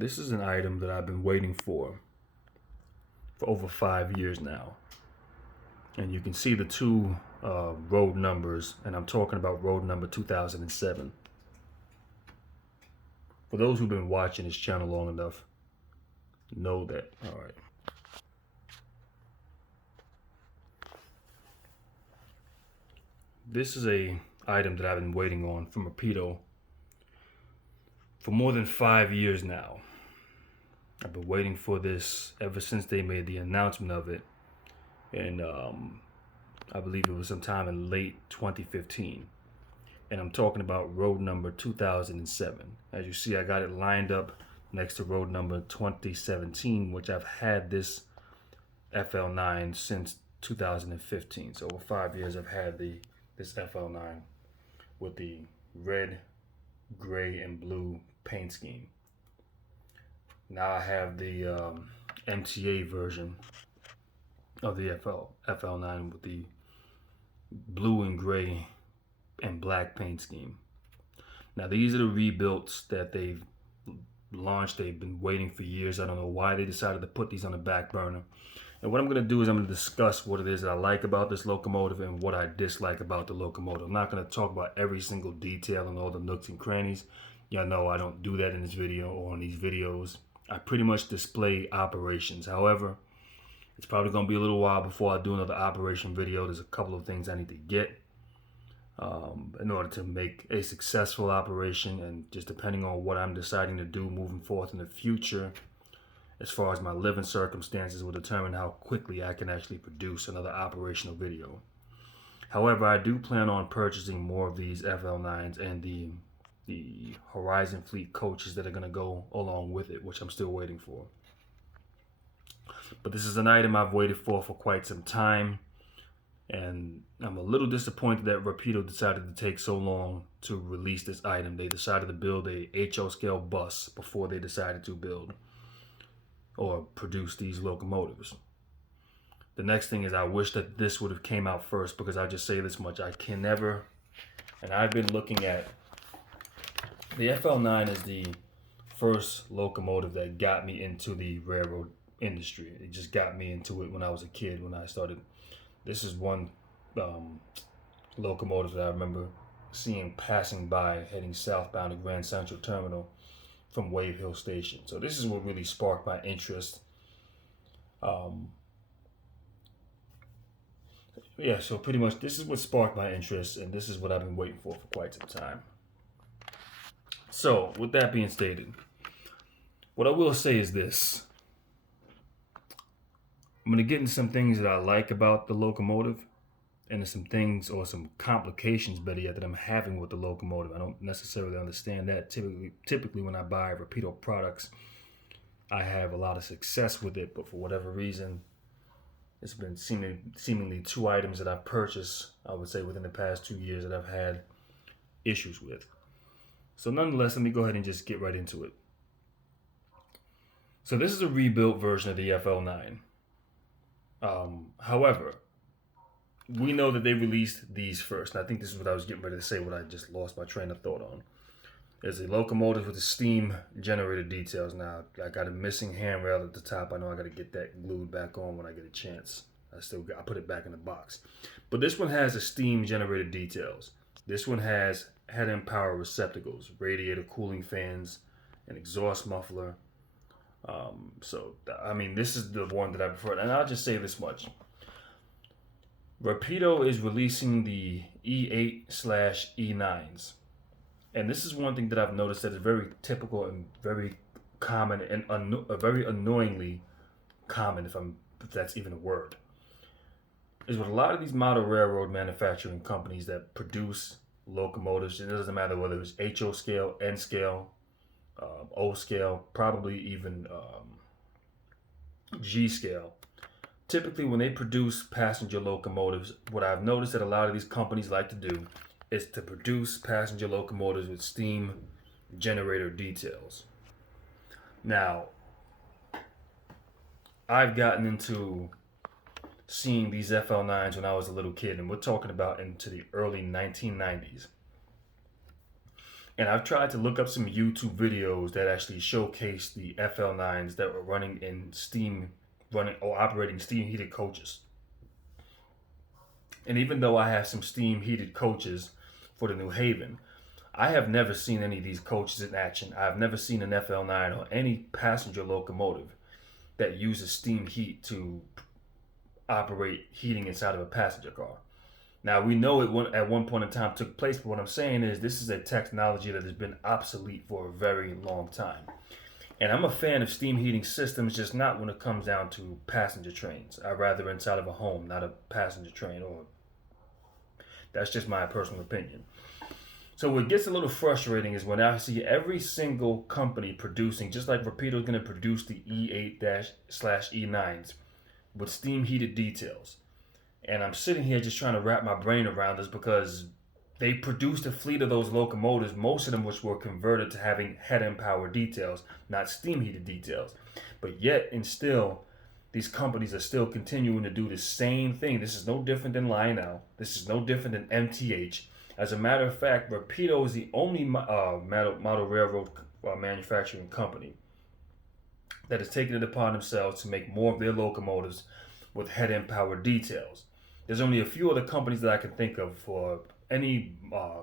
This is an item that I've been waiting for over 5 years now. And you can see the two road numbers, and I'm talking about road number 2007. For those who've been watching this channel long enough, know that. All right. This is a item that I've been waiting on from Rapido for more than 5 years now. I've been waiting for this ever since they made the announcement of it, and I believe it was sometime in late 2015. And I'm talking about road number 2007. As you see, I got it lined up next to road number 2017, which I've had this FL9 since 2015. So over 5 years, I've had this FL9 with the red, gray, and blue paint scheme. Now I have the MTA version of the FL9 with the blue and gray and black paint scheme. Now these are the rebuilds that they've launched. They've been waiting for years. I don't know why they decided to put these on the back burner. And what I'm going to do is I'm going to discuss what it is that I like about this locomotive and what I dislike about the locomotive. I'm not going to talk about every single detail and all the nooks and crannies. Y'all know I don't do that in this video or in these videos. I pretty much display operations. However, it's probably going to be a little while before I do another operation video. There's a couple of things I need to get in order to make a successful operation, and just depending on what I'm deciding to do moving forth in the future, as far as my living circumstances, will determine how quickly I can actually produce another operational video. However, I do plan on purchasing more of these FL9s and the Horizon Fleet coaches that are going to go along with it, which I'm still waiting for. But this is an item I've waited for quite some time, and I'm a little disappointed that Rapido decided to take so long to release this item. They decided to build a HO scale bus before they decided to build or produce these locomotives. The next thing is I wish that this would have came out first, because I'll just say this much: I can never, and I've been looking at the FL9 is the first locomotive that got me into the railroad industry. It just got me into it when I was a kid, when I started. This is one locomotive that I remember seeing passing by heading southbound to Grand Central Terminal from Wave Hill Station. So this is what really sparked my interest. So pretty much this is what sparked my interest, and this is what I've been waiting for quite some time. So with that being stated, what I will say is this: I'm going to get into some things that I like about the locomotive, and some things, or some complications better yet, that I'm having with the locomotive. I don't necessarily understand that. Typically when I buy Rapido products, I have a lot of success with it, but for whatever reason, it's been seemingly two items that I've purchased, I would say, within the past 2 years that I've had issues with. So nonetheless, let me go ahead and just get right into it. So this is a rebuilt version of the FL9. However, we know that they released these first, and I think this is what I was getting ready to say, what I just lost my train of thought on. There's a locomotive with the steam generator details. Now, I got a missing handrail at the top. I know I got to get that glued back on when I get a chance. I put it back in the box. But this one has the steam generator details. This one has head and power receptacles, radiator cooling fans, an exhaust muffler. This is the one that I prefer. And I'll just say this much: Rapido is releasing the E8/E9s. And this is one thing that I've noticed that is very typical and very common, and very annoyingly common, if that's even a word, is with a lot of these model railroad manufacturing companies that produce locomotives. It doesn't matter whether it's HO scale, N scale, O scale, probably even G scale. Typically, when they produce passenger locomotives, what I've noticed that a lot of these companies like to do is to produce passenger locomotives with steam generator details. Now, I've gotten into seeing these FL9s when I was a little kid, and we're talking about into the early 1990s. And I've tried to look up some YouTube videos that actually showcase the FL9s that were running in steam, running or operating steam heated coaches. And even though I have some steam heated coaches for the New Haven, I have never seen any of these coaches in action. I've never seen an FL9 or any passenger locomotive that uses steam heat to operate heating inside of a passenger car. Now, we know it at one point in time took place, but what I'm saying is this is a technology that has been obsolete for a very long time. And I'm a fan of steam heating systems, just not when it comes down to passenger trains. I'd rather inside of a home, not a passenger train, or that's just my personal opinion. So what gets a little frustrating is when I see every single company producing, just like Rapido is going to produce the E8-E9s with steam heated details. And I'm sitting here just trying to wrap my brain around this because they produced a fleet of those locomotives, most of them which were converted to having head end power details, not steam heated details. But yet and still, these companies are still continuing to do the same thing. This is no different than Lionel. This is no different than MTH. As a matter of fact, Rapido is the only model railroad manufacturing company that has taken it upon themselves to make more of their locomotives with head end power details. There's only a few other companies that I can think of for any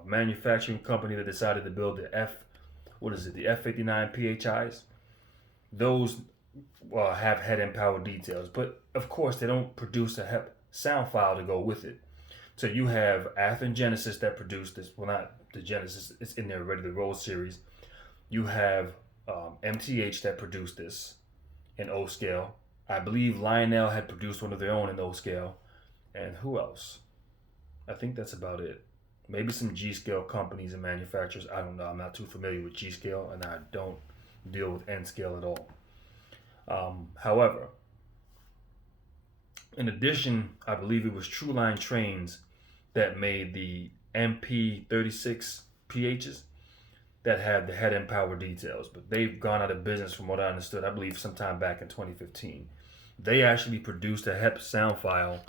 manufacturing company that decided to build the the F59 PHIs. Those have head end power details, but of course they don't produce a HEP sound file to go with it. So you have Athearn Genesis that produced this. Well, not the Genesis, it's in their Ready to Roll series. You have MTH that produced this in O scale. I believe Lionel had produced one of their own in O scale. And who else? I think that's about it. Maybe some G scale companies and manufacturers. I don't know. I'm not too familiar with G scale, and I don't deal with N scale at all. However, in addition, I believe it was True Line Trains that made the MP36 PHs that have the head end power details, but they've gone out of business from what I understood, I believe sometime back in 2015. They actually produced a HEP sound file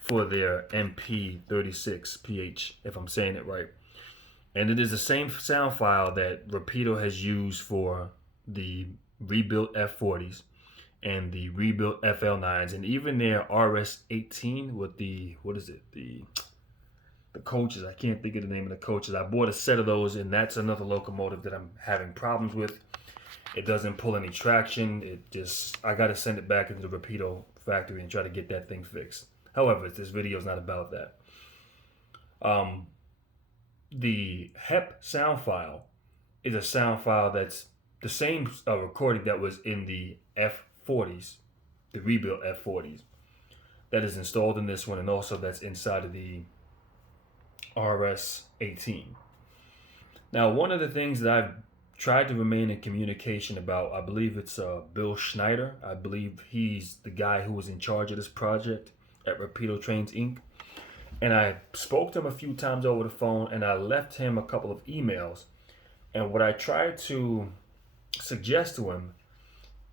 for their MP36 PH, if I'm saying it right. And it is the same sound file that Rapido has used for the rebuilt F40s and the rebuilt FL9s, and even their RS18 with the coaches. I can't think of the name of the coaches. I bought a set of those, and that's another locomotive that I'm having problems with. It doesn't pull any traction. I got to send it back into the Rapido factory and try to get that thing fixed. However, this video is not about that. The HEP sound file is a sound file that's the same recording that was in the F40s, the rebuilt F40s, that is installed in this one, and also that's inside of the RS18. Now, one of the things that I've tried to remain in communication about, I believe it's Bill Schneider. I believe he's the guy who was in charge of this project at Rapido Trains Inc. And I spoke to him a few times over the phone, and I left him a couple of emails. And what I tried to suggest to him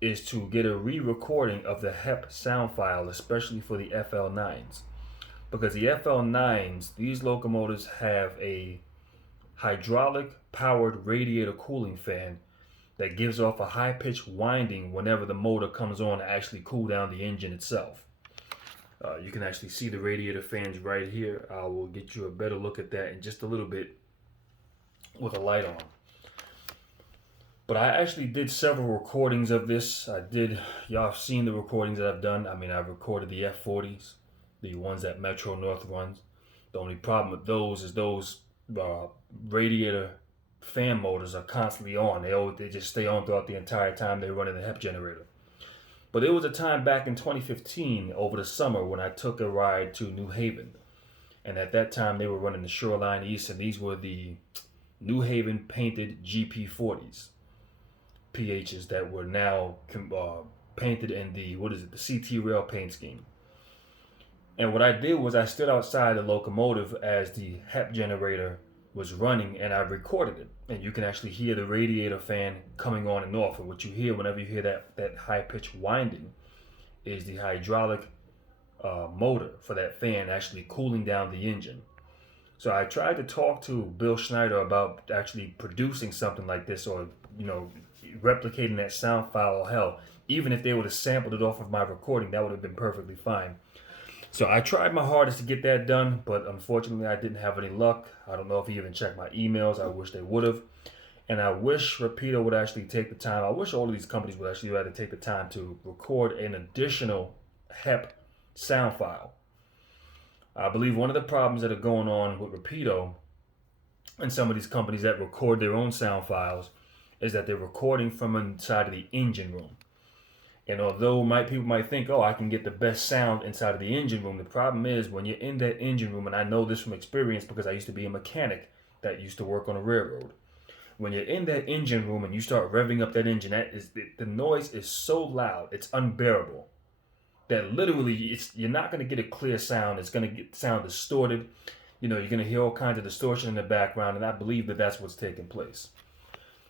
is to get a re-recording of the HEP sound file, especially for the FL9s. Because the FL9s, these locomotives have a hydraulic powered radiator cooling fan that gives off a high-pitched whining whenever the motor comes on to actually cool down the engine itself. You can actually see the radiator fans right here. I will get you a better look at that in just a little bit with a light on. But I actually did several recordings of this. Y'all have seen the recordings that I've done. I mean, I've recorded the F40s, the ones that Metro North runs. The only problem with those is those radiator fan motors are constantly on. They just stay on throughout the entire time they're running the HEP generator. But there was a time back in 2015 over the summer when I took a ride to New Haven. And at that time they were running the Shoreline East, and these were the New Haven painted GP40s. PHs that were now painted in the CT rail paint scheme. And what I did was I stood outside the locomotive as the HEP generator was running, and I recorded it. And you can actually hear the radiator fan coming on and off. And what you hear whenever you hear that high-pitched winding is the hydraulic motor for that fan actually cooling down the engine. So I tried to talk to Bill Schneider about actually producing something like this, or replicating that sound file, or hell, even if they would have sampled it off of my recording, that would have been perfectly fine. So I tried my hardest to get that done, but unfortunately I didn't have any luck. I don't know if he even checked my emails. I wish they would have. And I wish Rapido would actually take the time. I wish all of these companies would actually rather take the time to record an additional HEP sound file. I believe one of the problems that are going on with Rapido and some of these companies that record their own sound files is that they're recording from inside of the engine room. And although people might think, oh, I can get the best sound inside of the engine room, the problem is when you're in that engine room, and I know this from experience because I used to be a mechanic that used to work on a railroad. When you're in that engine room and you start revving up that engine, the noise is so loud, it's unbearable. That literally, you're not going to get a clear sound. It's going to sound distorted. You're going to hear all kinds of distortion in the background, and I believe that that's what's taking place.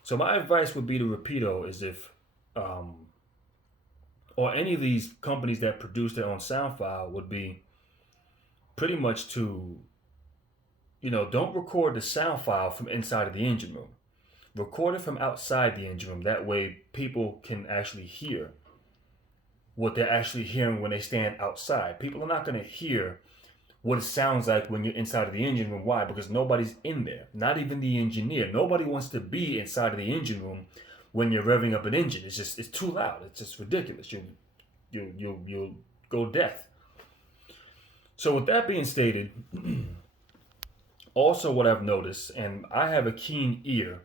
So my advice would be to Rapido is if or any of these companies that produce their own sound file would be pretty much to, don't record the sound file from inside of the engine room. Record it from outside the engine room. That way people can actually hear what they're actually hearing when they stand outside. People are not going to hear what it sounds like when you're inside of the engine room. Why? Because nobody's in there. Not even the engineer. Nobody wants to be inside of the engine room when you're revving up an engine. It's too loud. It's just ridiculous. You'll go deaf. So with that being stated, also what I've noticed, and I have a keen ear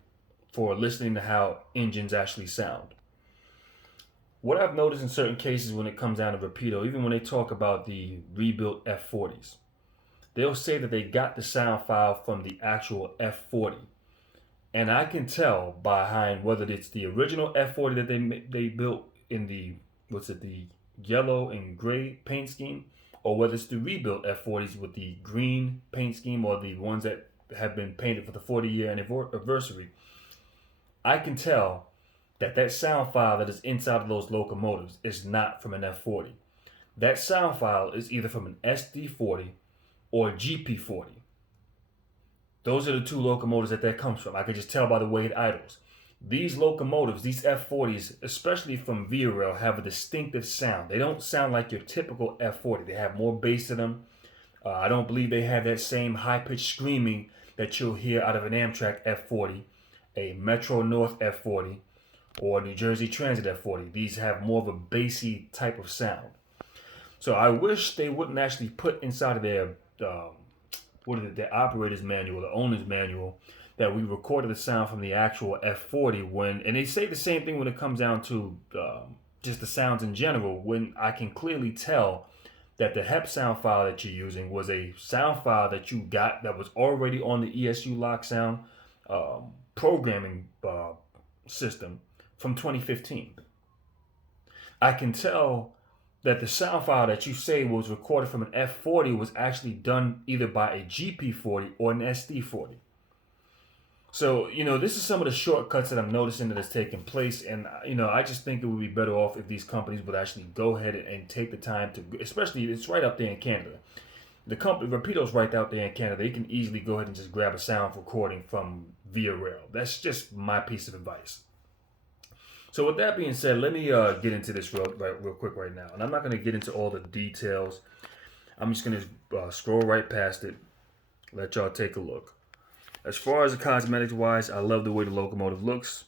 for listening to how engines actually sound. What I've noticed in certain cases when it comes down to Rapido, even when they talk about the rebuilt F40s, they'll say that they got the sound file from the actual F40. And I can tell behind whether it's the original F40 that they built in the yellow and gray paint scheme, or whether it's the rebuilt F40s with the green paint scheme, or the ones that have been painted for the 40-year anniversary. I can tell that sound file that is inside of those locomotives is not from an F40. That sound file is either from an SD40 or a GP40. Those are the two locomotives that comes from. I could just tell by the way it idles. These locomotives, these F40s, especially from Via Rail, have a distinctive sound. They don't sound like your typical F40. They have more bass in them. I don't believe they have that same high-pitched screaming that you'll hear out of an Amtrak F40, a Metro North F40, or New Jersey Transit F40. These have more of a bassy type of sound. So I wish they wouldn't actually put inside of their their operator's manual, the owner's manual, that we recorded the sound from the actual F40 and they say the same thing when it comes down to just the sounds in general, when I can clearly tell that the HEP sound file that you're using was a sound file that you got that was already on the ESU Lock Sound programming system from 2015. I can tell that the sound file that you say was recorded from an F40 was actually done either by a GP40 or an SD40. So, this is some of the shortcuts that I'm noticing that is taking place. And, I just think it would be better off if these companies would actually go ahead and take the time to, especially it's right up there in Canada. The company, Rapido's right out there in Canada. They can easily go ahead and just grab a sound recording from Via Rail. That's just my piece of advice. So with that being said, let me get into this real quick right now. And I'm not going to get into all the details. I'm just going to scroll right past it, let y'all take a look. As far as the cosmetics wise, I love the way the locomotive looks.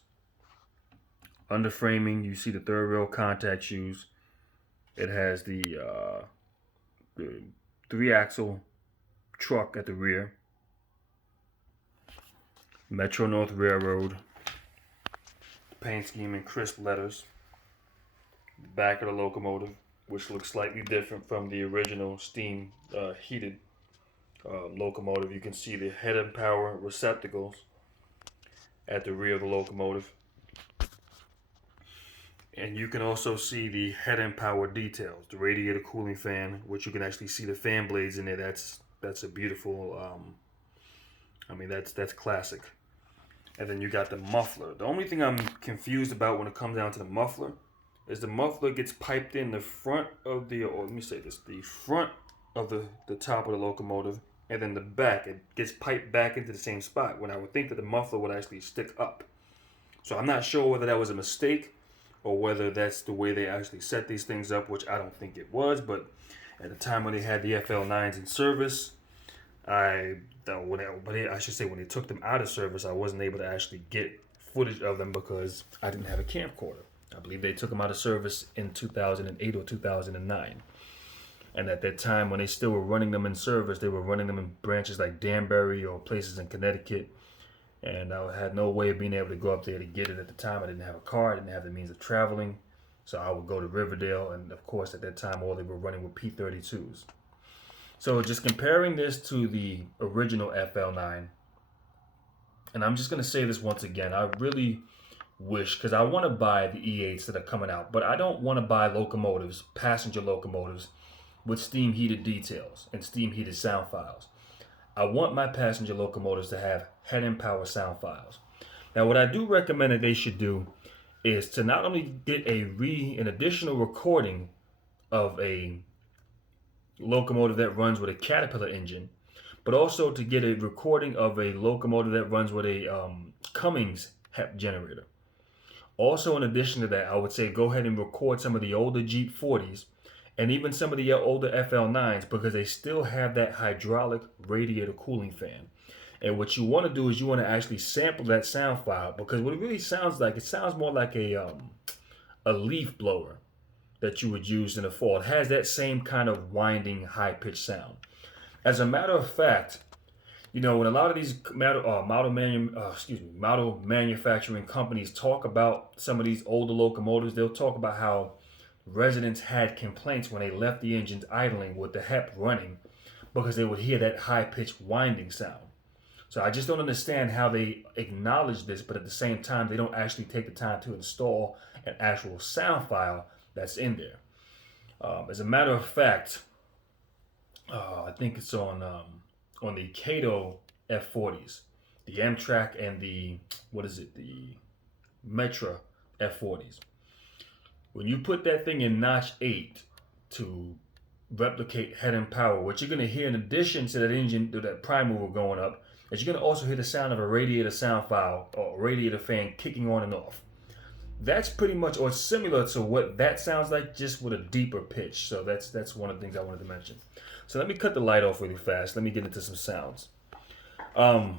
Under framing, you see the third rail contact shoes. It has the 3-axle truck at the rear. Metro North Railroad. Paint scheme in crisp letters. The back of the locomotive, which looks slightly different from the original steam heated locomotive. You can see the head and power receptacles at the rear of the locomotive. And you can also see the head and power details, the radiator cooling fan, which you can actually see the fan blades in there. That's a beautiful, that's classic. And then you got the muffler. The only thing I'm confused about when it comes down to the muffler is the muffler gets piped in the front of the front of the top of the locomotive, and then the back, it gets piped back into the same spot, when I would think that the muffler would actually stick up. So I'm not sure whether that was a mistake or whether that's the way they actually set these things up, which I don't think it was. But at the time when they had the FL9s in service, when they took them out of service, I wasn't able to actually get footage of them because I didn't have a camcorder. I believe they took them out of service in 2008 or 2009. And at that time, when they still were running them in service, they were running them in branches like Danbury or places in Connecticut. And I had no way of being able to go up there to get it at the time. I didn't have a car. I didn't have the means of traveling. So I would go to Riverdale. And of course, at that time, all they were running were P32s. So just comparing this to the original FL9, and I'm just going to say this once again, I really wish, because I want to buy the E8s that are coming out, but I don't want to buy locomotives, passenger locomotives, with steam heated details and steam heated sound files. I want my passenger locomotives to have head and power sound files. Now, what I do recommend that they should do is to not only get an additional recording of a locomotive that runs with a Caterpillar engine, but also to get a recording of a locomotive that runs with a Cummins HEP generator. Also, in addition to that, I would say go ahead and record some of the older Jeep 40s and even some of the older FL9s, because they still have that hydraulic radiator cooling fan. And what you want to do is you want to actually sample that sound file, because what it really sounds like, it sounds more like a leaf blower that you would use in the fall. It has that same kind of winding, high-pitched sound. As a matter of fact, when a lot of these model manufacturing companies talk about some of these older locomotives, they'll talk about how residents had complaints when they left the engines idling with the HEP running, because they would hear that high-pitched winding sound. So I just don't understand how they acknowledge this, but at the same time, they don't actually take the time to install an actual sound file that's in there. As a matter of fact, I think it's on the Cato F40s, the Amtrak and the Metra F40s. When you put that thing in notch 8 to replicate head and power, what you're going to hear in addition to that engine, to that prime mover going up, is you're going to also hear the sound of a radiator sound file or a radiator fan kicking on and off. That's pretty much or similar to what that sounds like, just with a deeper pitch. So that's one of the things I wanted to mention. So let me cut the light off really fast. Let me get into some sounds. What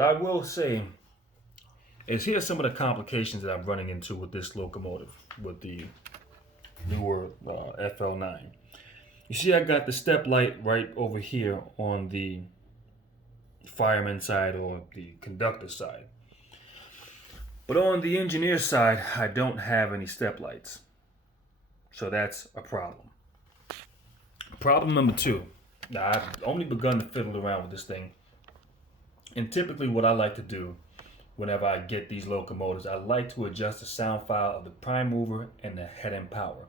I will say is here's some of the complications that I'm running into with this locomotive, with the newer FL9. You see, I got the step light right over here on the fireman side or the conductor side. But on the engineer side, I don't have any step lights. So that's a problem. Problem number 2. Now, I've only begun to fiddle around with this thing. And typically what I like to do whenever I get these locomotives, I like to adjust the sound file of the prime mover and the head and power.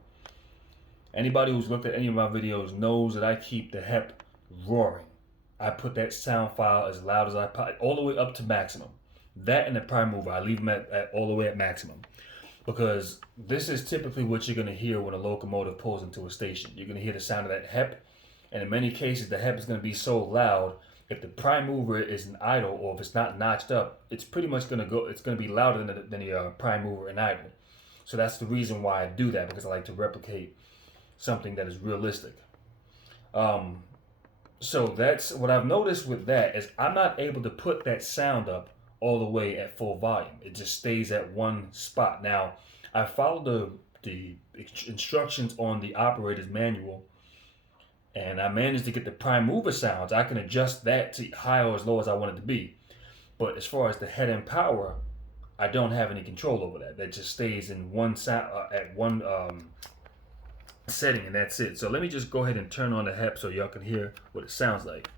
Anybody who's looked at any of my videos knows that I keep the HEP roaring. I put that sound file as loud as I all the way up to maximum. That and the prime mover, I leave them at all the way at maximum. Because this is typically what you're going to hear when a locomotive pulls into a station. You're going to hear the sound of that HEP, and in many cases the HEP is going to be so loud, if the prime mover is in idle or if it's not notched up, it's pretty much going to be louder than the prime mover in idle. So that's the reason why I do that, because I like to replicate something that is realistic. So that's what I've noticed with that, is I'm not able to put that sound up all the way at full volume. It just stays at one spot. Now, I follow the instructions on the operator's manual, and I managed to get the prime mover sounds. I can adjust that to high or as low as I want it to be. But as far as the head and power, I don't have any control over that. That just stays in one sound at one setting, and that's it. So let me just go ahead and turn on the HEP so y'all can hear what it sounds like.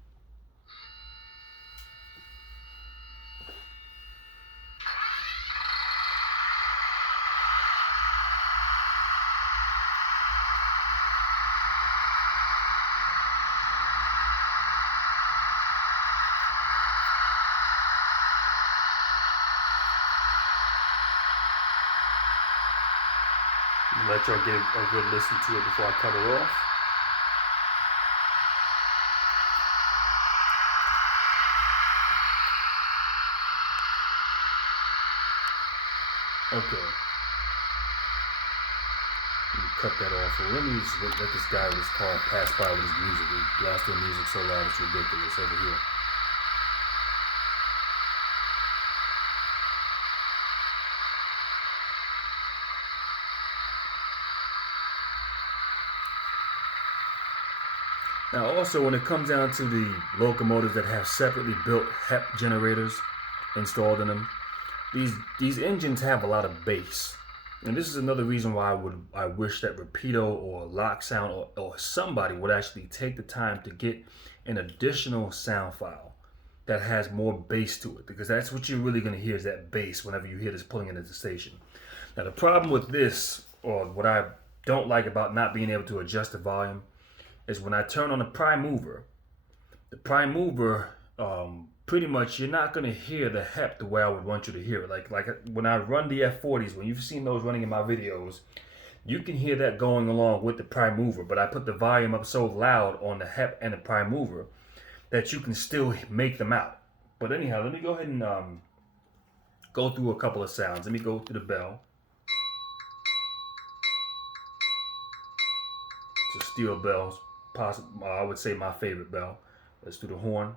Let y'all get a good listen to it before I cut it off. Okay. Let me cut that off. Well, let me just let this guy with his car pass by with his music. He blasting music so loud it's ridiculous over here. Now also when it comes down to the locomotives that have separately built HEP generators installed in them, these engines have a lot of bass. And this is another reason why I wish that Rapido or Lock Sound or somebody would actually take the time to get an additional sound file that has more bass to it, because that's what you're really going to hear is that bass whenever you hear this pulling into the station. Now the problem with this, or what I don't like about not being able to adjust the volume, is when I turn on the prime mover, pretty much you're not going to hear the HEP the way I would want you to hear it. Like when I run the F40s, when you've seen those running in my videos, you can hear that going along with the prime mover, but I put the volume up so loud on the HEP and the prime mover that you can still make them out. But anyhow, let me go ahead and go through a couple of sounds. Let me go to the bell. It's a steel bell, I would say my favorite bell. Let's do the horn.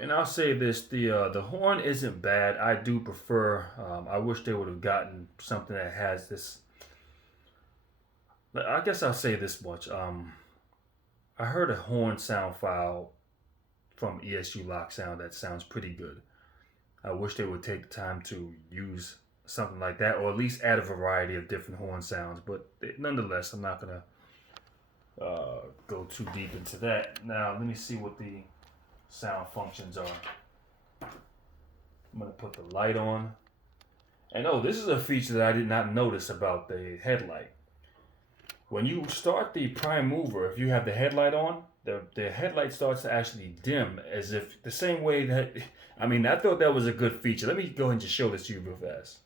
And I'll say this, the horn isn't bad. I do prefer, I wish they would have gotten something that has this. I guess I'll say this much. I heard a horn sound file from ESU Lock Sound that sounds pretty good. I wish they would take the time to use something like that, or at least add a variety of different horn sounds. But nonetheless, I'm not going to go too deep into that. Now, let me see what the sound functions are. I'm going to put the light on. And oh, this is a feature that I did not notice about the headlight. When you start the prime mover, if you have the headlight on, the headlight starts to actually dim, as if the same way that, I mean, I thought that was a good feature. Let me go ahead and just show this to you real fast.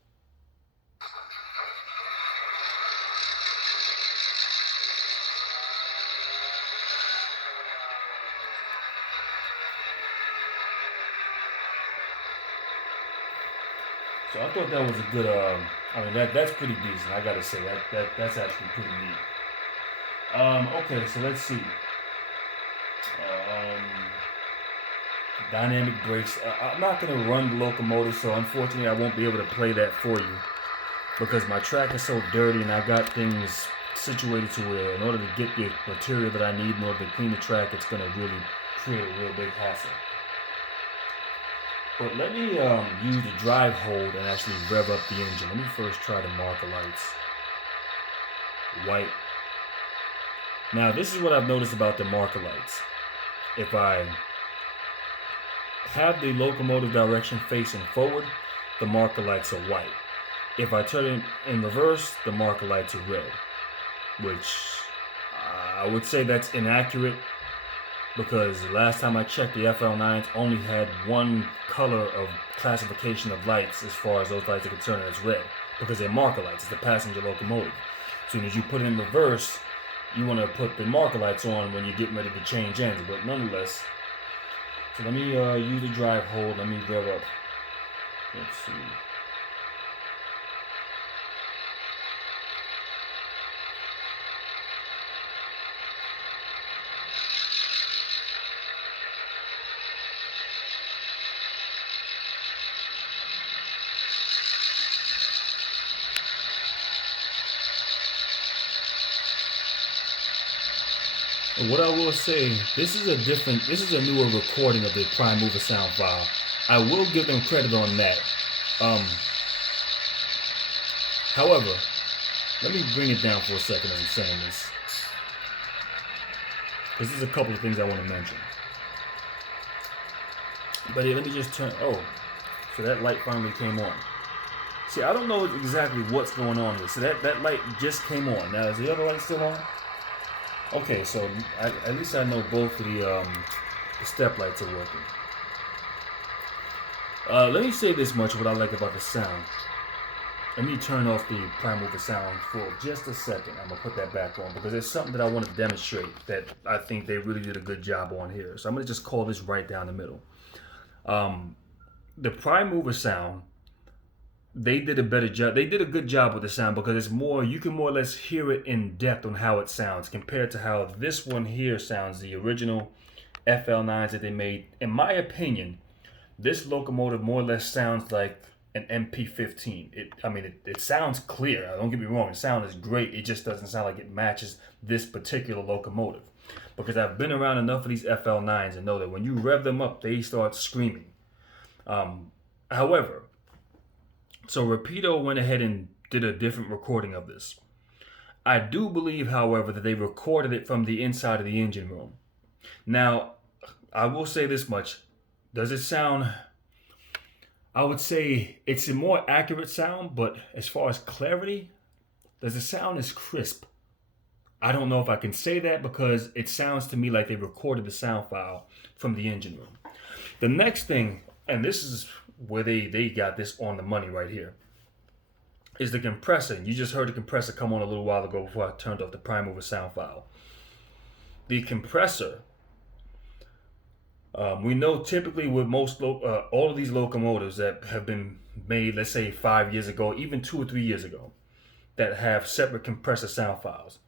So I thought that was a good, I mean, that's pretty decent. I gotta say, that's actually pretty neat. Okay, so let's see. Dynamic brakes. I'm not gonna run the locomotive, so unfortunately I won't be able to play that for you because my track is so dirty and I got things situated to where in order to get the material that I need in order to clean the track, it's gonna really create a real big hassle. But let me use the drive hold and actually rev up the engine. Let me first try the marker lights. White. Now this is what I've noticed about the marker lights. If I have the locomotive direction facing forward, the marker lights are white. If I turn it in reverse, the marker lights are red. Which I would say that's inaccurate, because the last time I checked, the FL9s only had one color of classification of lights as far as those lights are concerned, and it's red, because they're marker lights. It's the passenger locomotive. So as you put it in reverse, you want to put the marker lights on when you're getting ready to change ends, but nonetheless. So let me use the drive hold. Let me rev up. Let's see. And what I will say, this is a newer recording of the prime mover sound file. I will give them credit on that. However, let me bring it down for a second as I'm saying this, because there's a couple of things I want to mention. But yeah, let me just turn. Oh, so that light finally came on. See, I don't know exactly what's going on here. So that light just came on. Now, is the other light still on? Okay, so at least I know both of the step lights are working. Let me say this much, what I like about the sound. let me turn off the prime mover sound for just a second. I'm gonna put that back on because it's something that I want to demonstrate that I think they really did a good job on here. So I'm gonna just call this right down the middle. The prime mover sound, they did a better job. They did a good job with the sound because it's more, you can more or less hear it in depth on how it sounds compared to how this one here sounds, the original FL9s that they made. In my opinion, this locomotive more or less sounds like an MP15. It sounds clear. Don't get me wrong. The sound is great. It just doesn't sound like it matches this particular locomotive. Because I've been around enough of these FL9s and know that when you rev them up, they start screaming. However, so Rapido went ahead and did a different recording of this. I do believe, however, that they recorded it from the inside of the engine room. Now, I will say this much. Does it sound... I would say it's a more accurate sound, but as far as clarity, does it sound as crisp? I don't know if I can say that because it sounds to me like they recorded the sound file from the engine room. The next thing, and this is where they got this on the money right here, is the compressor. You just heard the compressor come on a little while ago before I turned off the prime mover sound file. The compressor, we know typically with most all of these locomotives that have been made, let's say 5 years ago, even 2 or 3 years ago, that have separate compressor sound files.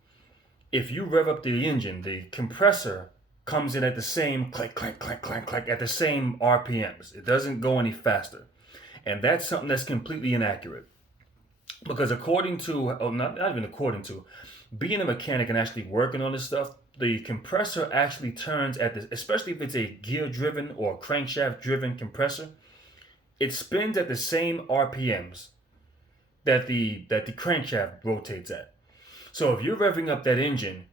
If you rev up the engine, the compressor comes in at the same click, click, click, click, click, at the same RPMs. It doesn't go any faster. And that's something that's completely inaccurate. Because according to, not even according to, being a mechanic and actually working on this stuff, the compressor actually turns at the, especially if it's a gear-driven or crankshaft-driven compressor, it spins at the same RPMs that the crankshaft rotates at. So if you're revving up that engine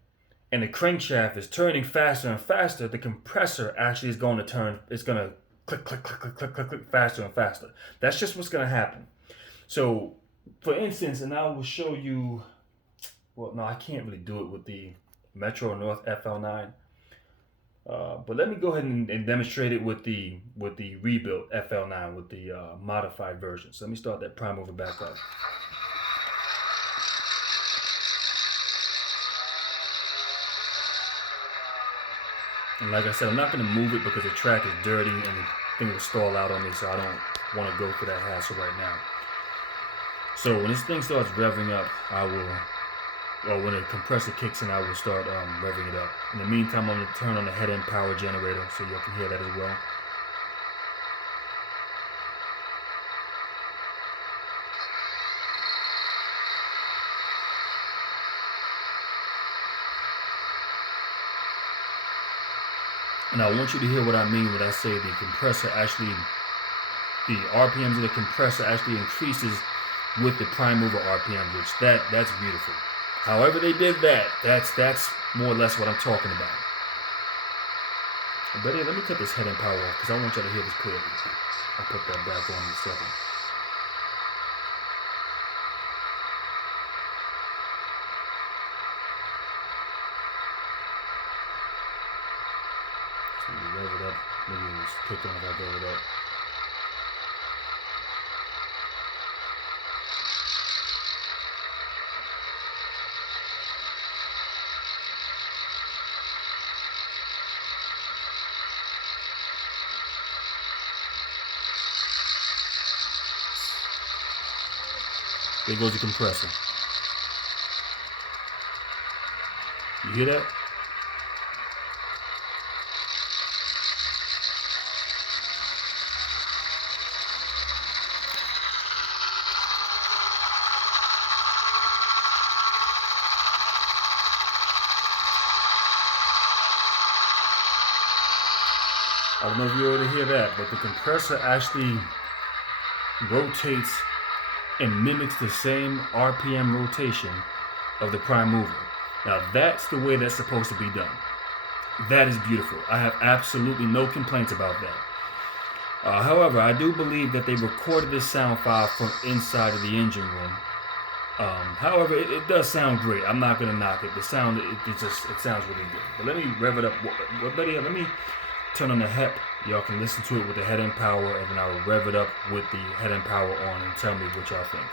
and the crankshaft is turning faster and faster, the compressor actually is going to turn, it's going to click, click, click, click, click, click, click, faster and faster. That's just what's going to happen. So, for instance, and I will show you, well, no, I can't really do it with the Metro North FL9. But let me go ahead and demonstrate it with the rebuilt FL9, with the modified version. So let me start that prime mover back up. And like I said, I'm not going to move it because the track is dirty and the thing will stall out on me, so I don't want to go through that hassle right now. So when this thing starts revving up, when the compressor kicks in, I will start revving it up. In the meantime, I'm going to turn on the head-end power generator so you can hear that as well. And I want you to hear what I mean when I say the compressor actually, the RPMs of the compressor actually increases with the prime mover RPM, which that's beautiful. However they did that, that's more or less what I'm talking about. But yeah, let me cut this head and power off because I want you to hear this clearly. I'll put that back on in a second. So we rev it up. Maybe it was kicked on if I rev it up. There goes the compressor. You hear that? I don't know if you already hear that, but the compressor actually rotates and mimics the same RPM rotation of the prime mover. Now that's the way that's supposed to be done. That is beautiful. I have absolutely no complaints about that. However, I do believe that they recorded this sound file from inside of the engine room. However, it does sound great. I'm not gonna knock it. The sound, it sounds really good. But let me rev it up. Let me turn on the HEP. Y'all can listen to it with the head-end power, and then I'll rev it up with the head-end power on and tell me what y'all think.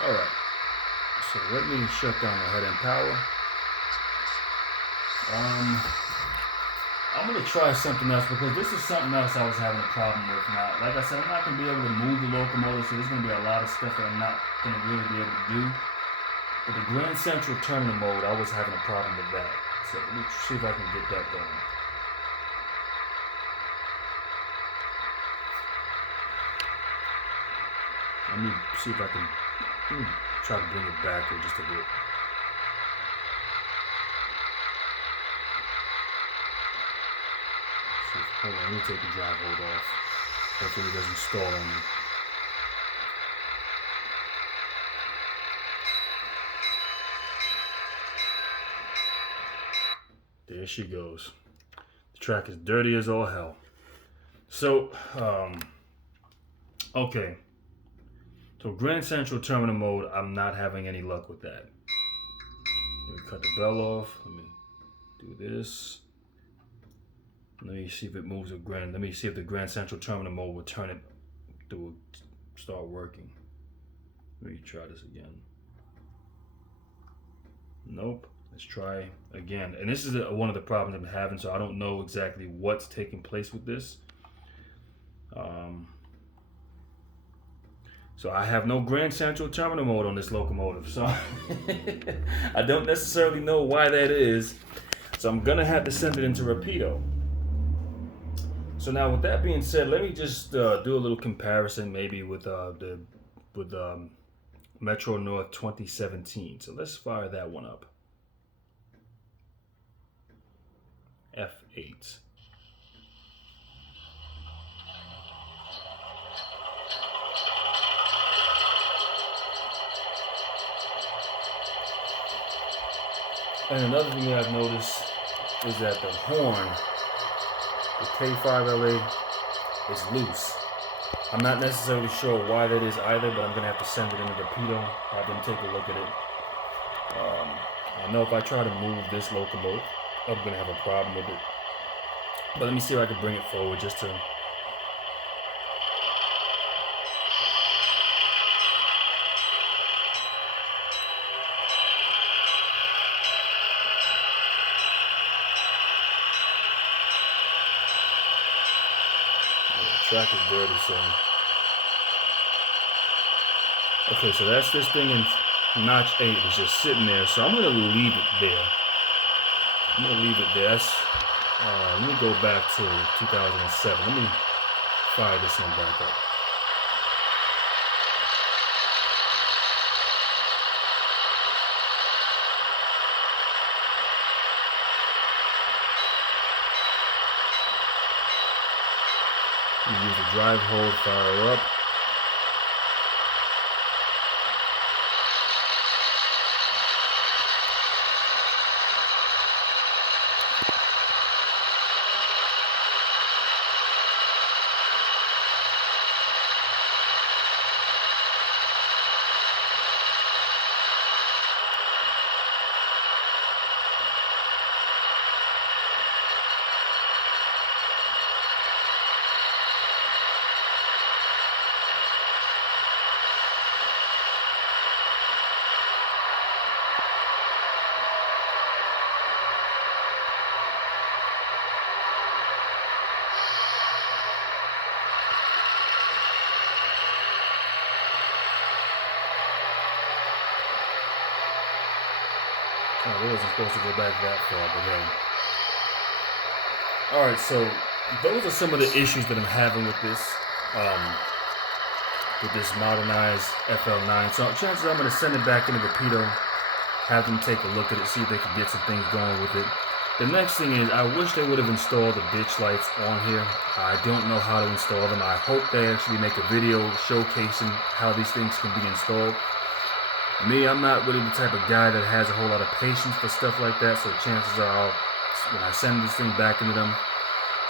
Alright, so let me shut down the head and power. I'm gonna try something else because this is something else I was having a problem with. Now, like I said, I'm not gonna be able to move the locomotive, so there's gonna be a lot of stuff that I'm not gonna really be able to do. But the Grand Central Terminal mode, I was having a problem with that. So let me see if I can get that going. Let me see if I can try to bring it back here just a bit. Hold on, let me take the drive hold off. Hopefully it doesn't stall on me. There she goes. The track is dirty as all hell. So, okay. So Grand Central Terminal mode, I'm not having any luck with that. Let me cut the bell off. Let me do this. Let me see if it moves with Grand. Let me see if the Grand Central Terminal mode will turn it to start working. Let me try this again. Nope. Let's try again. And this is one of the problems I'm having, so I don't know exactly what's taking place with this. So I have no Grand Central Terminal mode on this locomotive, so I don't necessarily know why that is. So I'm gonna have to send it into Rapido. So now, with that being said, let me just do a little comparison, maybe with Metro North 2017. So let's fire that one up. F8. And another thing that I've noticed is that the horn, the K5LA, is loose. I'm not necessarily sure why that is either, but I'm going to have to send it into Rapido, have them take a look at it. I know if I try to move this locomotive, I'm going to have a problem with it. But let me see if I can bring it forward just to... track is dirty, so okay, so that's this thing in notch 8 is just sitting there, so I'm gonna leave it there. That's let me go back to 2007. Let me fire this one back up. Use the drive hold, fire up. Oh, I wasn't supposed to go back that far, but hey. Alright, so those are some of the issues that I'm having with this modernized FL9. So chances are I'm going to send it back into Rapido, have them take a look at it, see if they can get some things going with it. The next thing is, I wish they would have installed the ditch lights on here. I don't know how to install them. I hope they actually make a video showcasing how these things can be installed. Me, I'm not really the type of guy that has a whole lot of patience for stuff like that, so chances are when I send this thing back into them,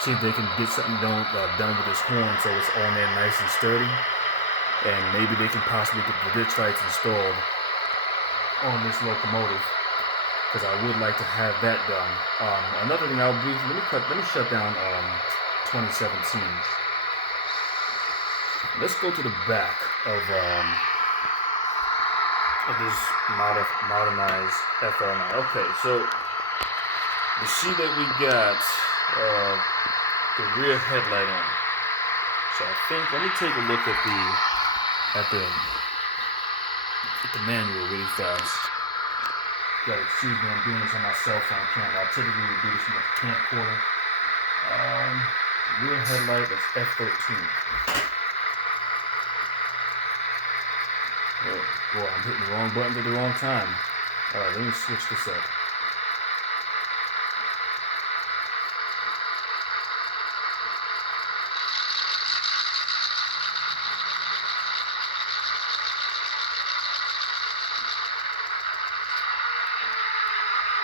see if they can get something done with this horn so it's on there nice and sturdy, and maybe they can possibly get the ditch lights installed on this locomotive, because I would like to have that done. Another thing I'll briefly, let me shut down 2017. Let's go to the back of of this modernized FL9. Okay, so you see that we got the rear headlight on. So I think, let me take a look at the manual really fast. You gotta excuse me, I'm doing this on my cell phone camera. I typically would do this in a camcorder. Rear headlight, that's F13. Oh, boy, I'm hitting the wrong buttons at the wrong time. Alright, let me switch this up.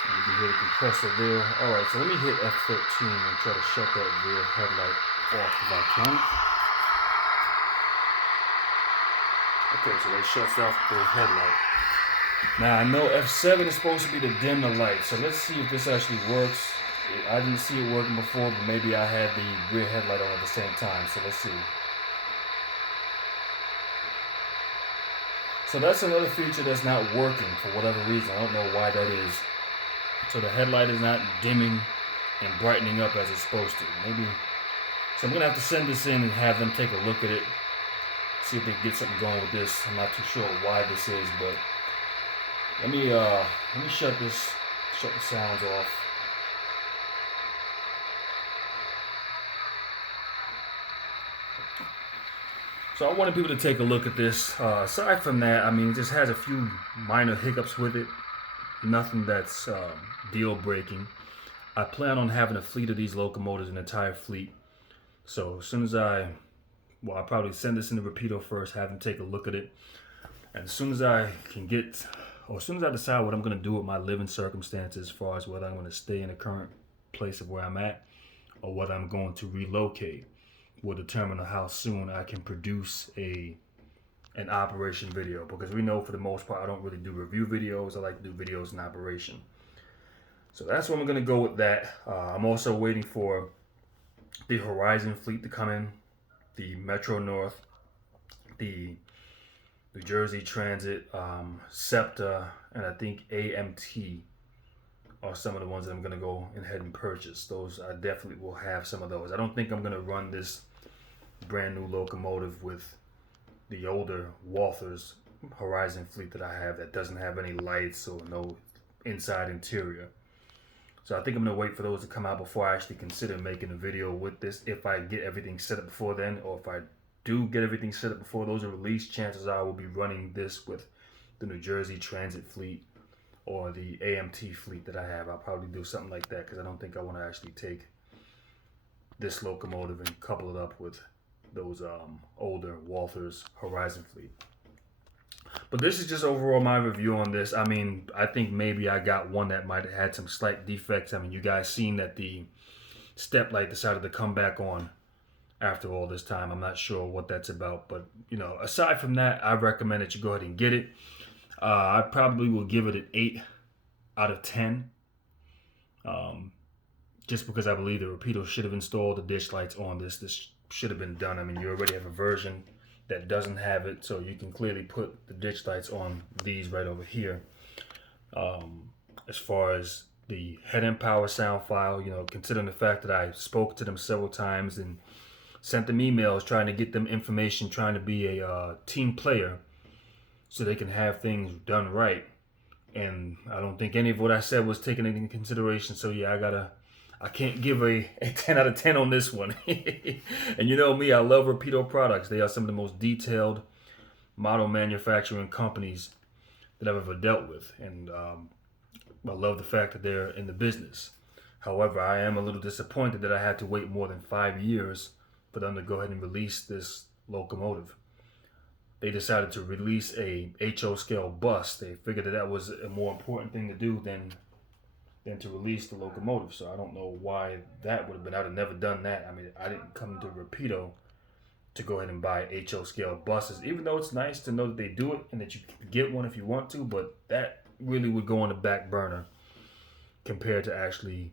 You can hear the compressor there. Alright, so let me hit F13 and try to shut that rear headlight off if I can. Okay, so that shuts off the headlight. Now I know F7 is supposed to be to dim the light, so let's see if this actually works. I didn't see it working before, but maybe I had the rear headlight on at the same time, so let's see. So that's another feature that's not working for whatever reason. I don't know why that is. So the headlight is not dimming and brightening up as it's supposed to. Maybe. So I'm gonna have to send this in and have them take a look at it, see if they can get something going with this. I'm not too sure why this is, but let me shut the sounds off. So I wanted people to take a look at this. Aside from that, I mean, it just has a few minor hiccups with it. Nothing that's deal breaking. I plan on having a fleet of these locomotives, an entire fleet. So as soon as I'll probably send this into Rapido first, have them take a look at it. And as soon as I decide what I'm going to do with my living circumstances, as far as whether I'm going to stay in the current place of where I'm at or whether I'm going to relocate, will determine how soon I can produce an operation video. Because we know for the most part I don't really do review videos. I like to do videos in operation. So that's where I'm going to go with that. I'm also waiting for the Horizon fleet to come in, the Metro North, the New Jersey Transit, SEPTA, and I think AMT are some of the ones that I'm going to go ahead and purchase. Those, I definitely will have some of those. I don't think I'm going to run this brand new locomotive with the older Walther's Horizon fleet that I have that doesn't have any lights or no inside interior. So I think I'm going to wait for those to come out before I actually consider making a video with this. If I get everything set up before then, or if I do get everything set up before those are released, chances are I will be running this with the New Jersey Transit fleet or the AMT fleet that I have. I'll probably do something like that because I don't think I want to actually take this locomotive and couple it up with those older Walther's Horizon fleet. But this is just overall my review on this. I mean, I think maybe I got one that might have had some slight defects. I mean, you guys seen that the step light decided to come back on after all this time. I'm not sure what that's about, but you know, aside from that, I recommend that you go ahead and get it. I probably will give it an 8 out of 10. Just because I believe the Rapido should have installed the ditch lights on this. This should have been done. I mean, you already have a version that doesn't have it, so you can clearly put the ditch lights on these right over here. As far as the head and power sound file, you know, considering the fact that I spoke to them several times and sent them emails trying to get them information, trying to be a team player so they can have things done right. And I don't think any of what I said was taken into consideration. So yeah, I can't give a 10 out of 10 on this one. And you know me, I love Rapido products. They are some of the most detailed model manufacturing companies that I've ever dealt with. And I love the fact that they're in the business. However, I am a little disappointed that I had to wait more than 5 years for them to go ahead and release this locomotive. They decided to release a HO scale bus. They figured that was a more important thing to do than to release the locomotive. So I don't know why that would have been. I'd have never done that. I mean, I didn't come to Rapido to go ahead and buy HO scale buses, even though it's nice to know that they do it and that you can get one if you want to, but that really would go on the back burner compared to actually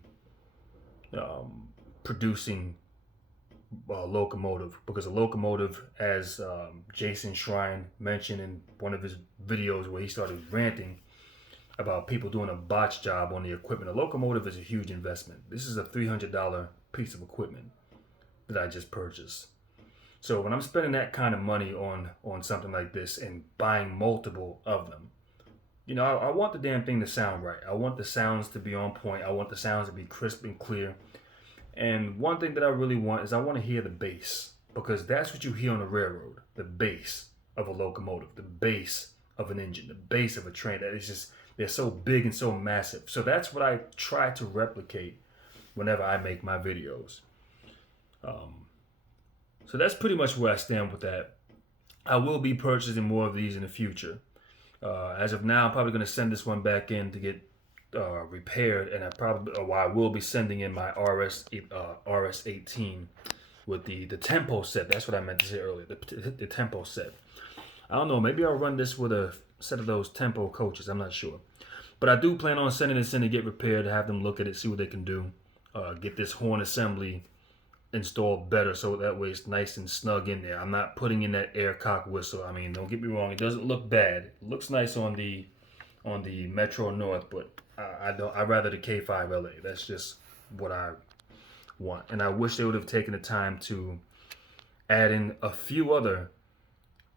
producing locomotive, because a locomotive, as Jason Shrine mentioned in one of his videos where he started ranting about people doing a botch job on the equipment, a locomotive is a huge investment. This is a $300 piece of equipment that I just purchased. So when I'm spending that kind of money on something like this and buying multiple of them, you know, I want the damn thing to sound right. I want the sounds to be on point. I want the sounds to be crisp and clear. And one thing that I really want is I want to hear the bass, because that's what you hear on the railroad, the bass of a locomotive, the bass of an engine, the bass of a train. That is just, they're so big and so massive. So that's what I try to replicate whenever I make my videos. So that's pretty much where I stand with that. I will be purchasing more of these in the future. As of now, I'm probably going to send this one back in to get repaired, and I will be sending in my RS18 with the tempo set. That's what I meant to say earlier, the tempo set. I don't know, maybe I'll run this with a set of those tempo coaches. I'm not sure, but I do plan on sending this in to get repaired, have them look at it, see what they can do, get this horn assembly installed better so that way it's nice and snug in there. I'm not putting in that air cock whistle. I mean, don't get me wrong, it doesn't look bad. It looks nice on the Metro North, but I'd rather the K5 LA. That's just what I want. And I wish they would have taken the time to add in a few other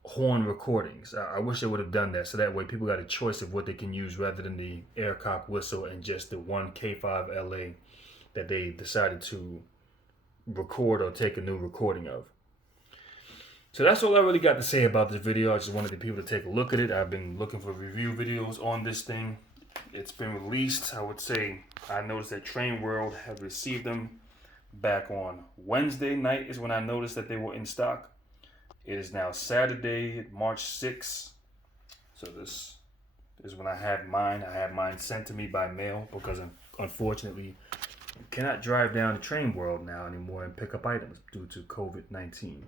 horn recordings. I wish they would have done that, so that way people got a choice of what they can use rather than the air cock whistle and just the one K5 LA that they decided to record or take a new recording of. So that's all I really got to say about this video. I just wanted the people to take a look at it. I've been looking for review videos on this thing. It's been released. I would say I noticed that Train World had received them back on Wednesday night is when I noticed that they were in stock. It is now Saturday, March 6th. So this is when I had mine. I had mine sent to me by mail because unfortunately you cannot drive down to Train World now anymore and pick up items due to COVID-19.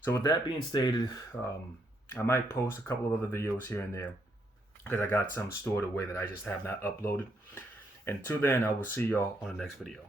So with that being stated, I might post a couple of other videos here and there because I got some stored away that I just have not uploaded. Until then, I will see y'all on the next video.